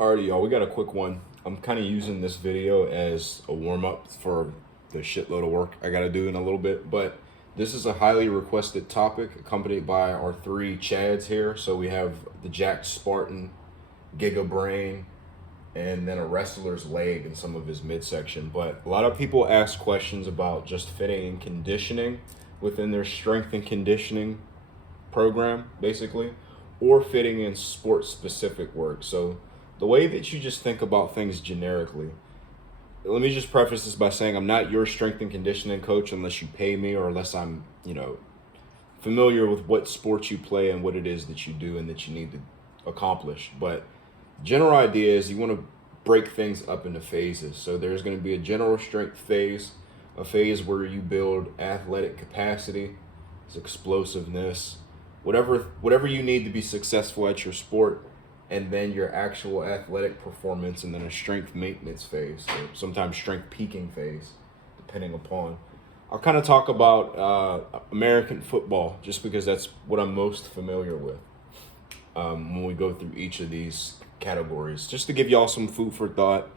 Alrighty, y'all, we got a quick one. I'm kind of using this video as a warm-up for the shitload of work I got to do in a little bit, but this is a highly requested topic accompanied by our three Chads here. So we have the Jacked Spartan, Giga Brain, and then a wrestler's leg in some of his midsection. But a lot of people ask questions about just fitting and conditioning within their strength and conditioning program, basically, or fitting in sport-specific work. So the way that you just think about things generically, let me just preface this by saying I'm not your strength and conditioning coach unless you pay me or unless I'm, familiar with what sports you play and what it is that you do and that you need to accomplish. But general idea is you want to break things up into phases. So there's going to be a general strength phase, a phase where you build athletic capacity, explosiveness, whatever you need to be successful at your sport, and then your actual athletic performance, and then a strength maintenance phase, or sometimes strength peaking phase, depending upon. I'll kind of talk about American football just because that's what I'm most familiar with when we go through each of these categories, just to give y'all some food for thought.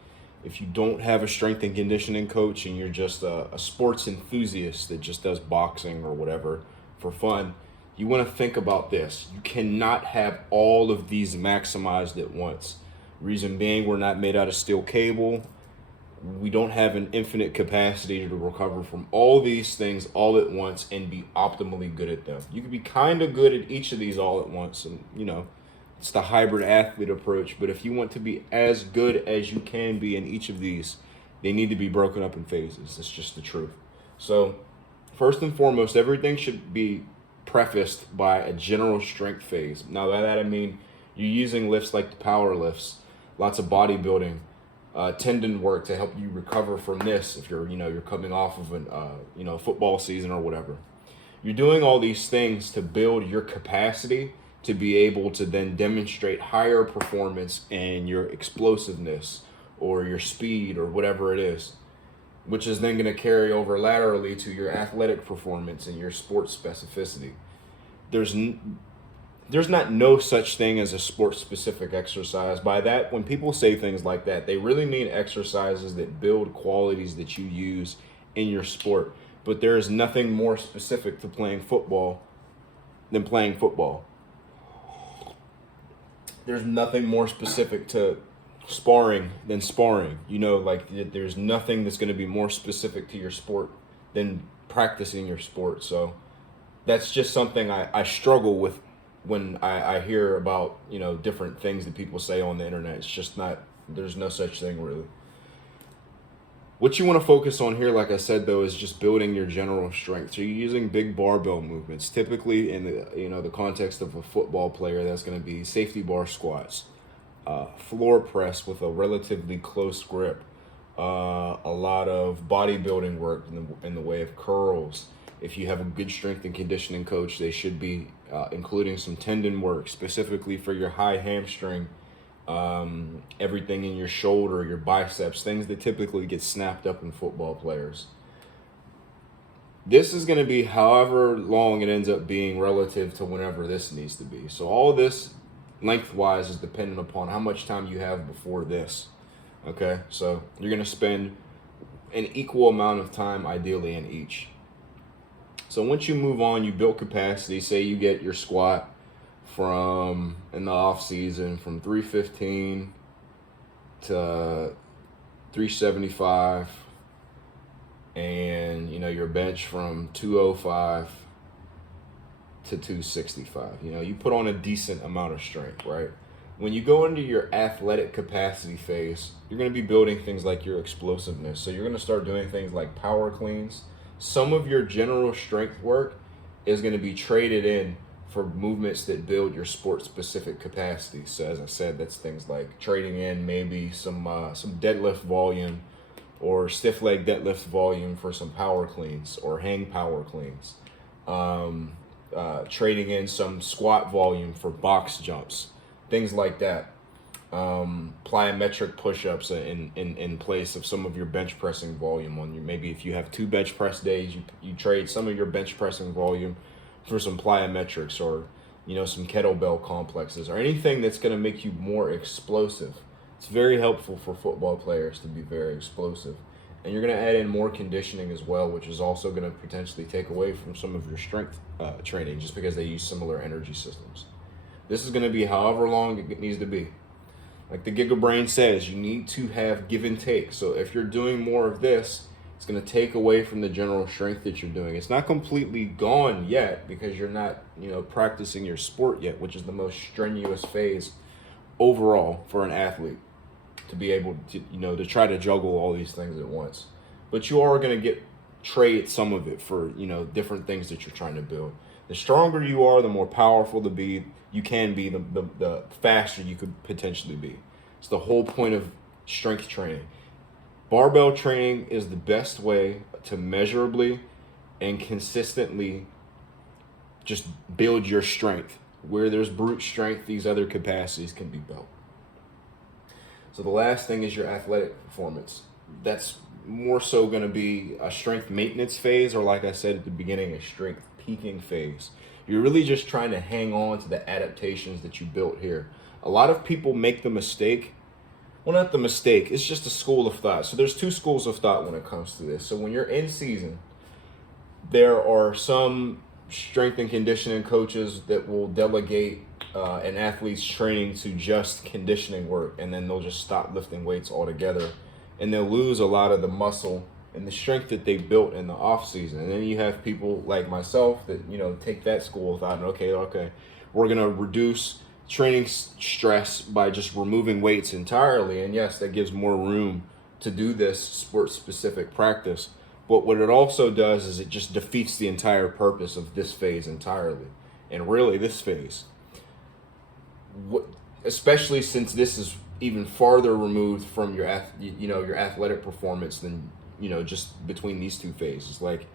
If you don't have a strength and conditioning coach and you're just a sports enthusiast that just does boxing or whatever for fun, you want to think about this. You cannot have all of these maximized at once. Reason being, we're not made out of steel cable. We don't have an infinite capacity to recover from all these things all at once and be optimally good at them. You can be kind of good at each of these all at once, and it's the hybrid athlete approach. But if you want to be as good as you can be in each of these, they need to be broken up in phases. That's just the truth. So first and foremost, everything should be prefaced by a general strength phase. Now by that I mean you're using lifts like the power lifts, lots of bodybuilding, tendon work to help you recover from this if you're coming off of an football season or whatever. You're doing all these things to build your capacity to be able to then demonstrate higher performance in your explosiveness or your speed or whatever it is, which is then going to carry over laterally to your athletic performance and your sports specificity. There's not no such thing as a sports-specific exercise. By that, when people say things like that, they really mean exercises that build qualities that you use in your sport. But there is nothing more specific to playing football than playing football. There's nothing more specific to sparring than sparring. There's nothing that's going to be more specific to your sport than practicing your sport. So that's just something I struggle with when I hear about different things that people say on the internet. It's just not, there's no such thing really. What you want to focus on here, like I said though, is just building your general strength. So you're using big barbell movements, typically in the context of a football player. That's going to be safety bar squats, floor press with a relatively close grip, a lot of bodybuilding work in the way of curls. If you have a good strength and conditioning coach, they should be including some tendon work specifically for your high hamstring, everything in your shoulder, your biceps, things that typically get snapped up in football players. This is going to be however long it ends up being relative to whenever this needs to be. So all this lengthwise is dependent upon how much time you have before this. Okay, so you're going to spend an equal amount of time ideally in each. So once you move on, you build capacity. Say you get your squat from, in the off season, from 315 to 375, and your bench from 205 to 265. You put on a decent amount of strength, right? When you go into your athletic capacity phase, you're going to be building things like your explosiveness. So you're going to start doing things like power cleans. Some of your general strength work is going to be traded in for movements that build your sport-specific capacity. So as I said, that's things like trading in maybe some deadlift volume or stiff leg deadlift volume for some power cleans or hang power cleans. Trading in some squat volume for box jumps, things like that. Plyometric push-ups in place of some of your bench pressing volume on your, maybe if you have 2 bench press days, you trade some of your bench pressing volume for some plyometrics or some kettlebell complexes or anything that's going to make you more explosive. It's very helpful for football players to be very explosive. And you're going to add in more conditioning as well, which is also going to potentially take away from some of your strength training just because they use similar energy systems. This is going to be however long it needs to be. Like the Giga Brain says, you need to have give and take. So if you're doing more of this, it's going to take away from the general strength that you're doing. It's not completely gone yet because you're not, practicing your sport yet, which is the most strenuous phase overall for an athlete to be able to, to try to juggle all these things at once. But you are going to trade some of it for, different things that you're trying to build. The stronger you are, the more powerful you can be, the faster you could potentially be. It's the whole point of strength training. Barbell training is the best way to measurably and consistently just build your strength. Where there's brute strength, these other capacities can be built. So the last thing is your athletic performance. That's more so going to be a strength maintenance phase, or like I said at the beginning, a strength peaking phase. You're really just trying to hang on to the adaptations that you built here. A lot of people make the mistake. Well, not the mistake. It's just a school of thought. So there's two schools of thought when it comes to this. So when you're in season, there are some strength and conditioning coaches that will delegate an athlete's training to just conditioning work, and then they'll just stop lifting weights altogether, and they'll lose a lot of the muscle and the strength that they built in the off season. And then you have people like myself that take that school of thought and okay, we're gonna reduce training stress by just removing weights entirely, and yes, that gives more room to do this sport specific practice. But what it also does is it just defeats the entire purpose of this phase entirely. And really this phase, especially since this is even farther removed from your athletic performance than just between these two phases. Like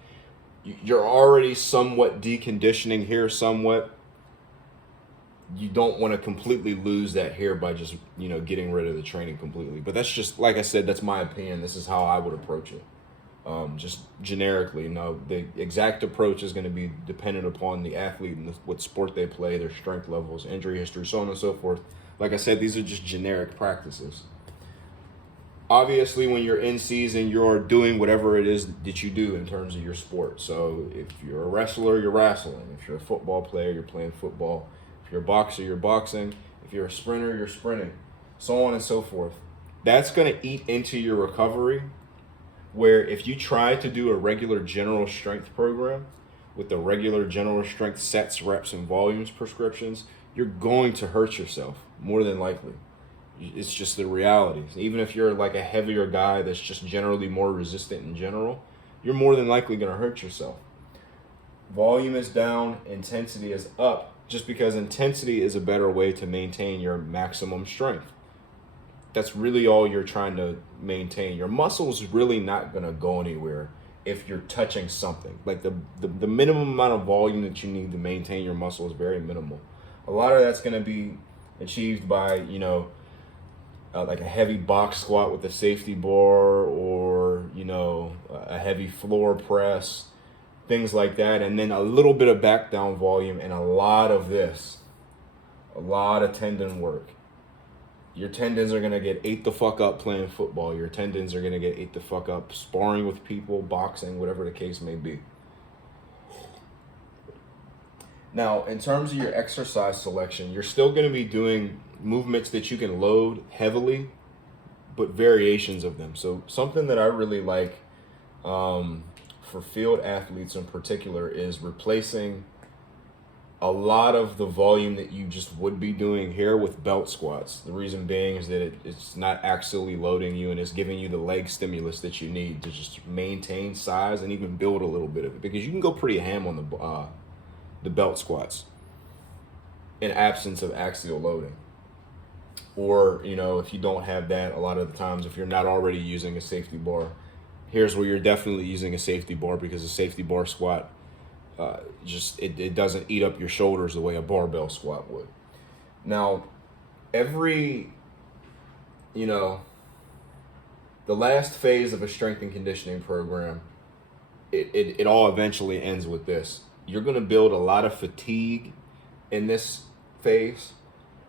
you're already somewhat deconditioning here somewhat. You don't want to completely lose that here by just getting rid of the training completely. But that's just, like I said, that's my opinion. This is how I would approach it. Just generically, the exact approach is going to be dependent upon the athlete and what sport they play, their strength levels, injury history, so on and so forth. Like I said, these are just generic practices. Obviously, when you're in season, you're doing whatever it is that you do in terms of your sport. So if you're a wrestler, you're wrestling. If you're a football player, you're playing football. If you're a boxer, you're boxing. If you're a sprinter, you're sprinting, so on and so forth. That's going to eat into your recovery, where if you try to do a regular general strength program with the regular general strength sets, reps, and volumes prescriptions, you're going to hurt yourself, more than likely. It's just the reality. Even if you're like a heavier guy that's just generally more resistant in general, you're more than likely going to hurt yourself. Volume is down, intensity is up, just because intensity is a better way to maintain your maximum strength. That's really all you're trying to maintain. Your muscle's really not going to go anywhere if you're touching something. Like the minimum amount of volume that you need to maintain your muscle is very minimal. A lot of that's going to be achieved by, like a heavy box squat with a safety bar, or, a heavy floor press, things like that. And then a little bit of back down volume and a lot of tendon work. Your tendons are going to get ate the fuck up playing football. Your tendons are going to get ate the fuck up sparring with people, boxing, whatever the case may be. Now, in terms of your exercise selection, you're still going to be doing movements that you can load heavily, but variations of them. So something that I really like for field athletes in particular is replacing a lot of the volume that you just would be doing here with belt squats. The reason being is that it's not axially loading you, and it's giving you the leg stimulus that you need to just maintain size and even build a little bit of it, because you can go pretty ham on the belt squats in absence of axial loading. Or, if you don't have that, a lot of the times, if you're not already using a safety bar, here's where you're definitely using a safety bar, because a safety bar squat it doesn't eat up your shoulders the way a barbell squat would. Now, the last phase of a strength and conditioning program, it all eventually ends with this. You're going to build a lot of fatigue in this phase,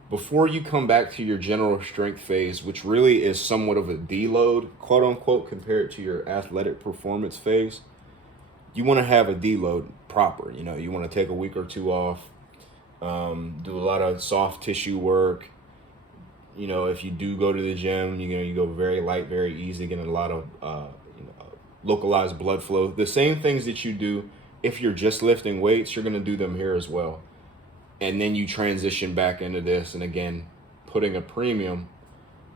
before you come back to your general strength phase, which really is somewhat of a deload, quote unquote, compared to your athletic performance phase, you want to have a deload proper. You know, you want to take a week or two off, do a lot of soft tissue work. You know, if you do go to the gym, you go very light, very easy, getting a lot of localized blood flow. The same things that you do if you're just lifting weights, you're going to do them here as well. And then you transition back into this, and again, putting a premium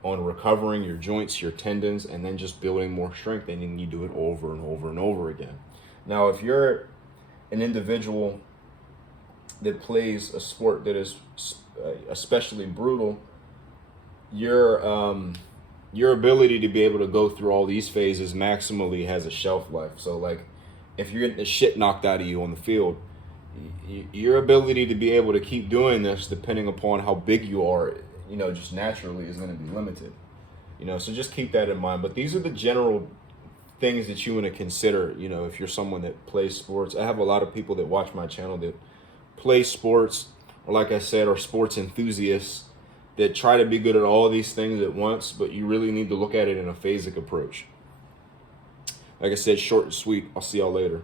on recovering your joints, your tendons, and then just building more strength, and then you do it over and over and over again. Now, if you're an individual that plays a sport that is especially brutal, your ability to be able to go through all these phases maximally has a shelf life. So like, if you're getting the shit knocked out of you on the field, your ability to be able to keep doing this, depending upon how big you are, just naturally is going to be limited. So just keep that in mind. But these are the general things that you want to consider, if you're someone that plays sports. I have a lot of people that watch my channel that play sports, or like I said, are sports enthusiasts that try to be good at all these things at once, but you really need to look at it in a phasic approach. Like I said, short and sweet. I'll see y'all later.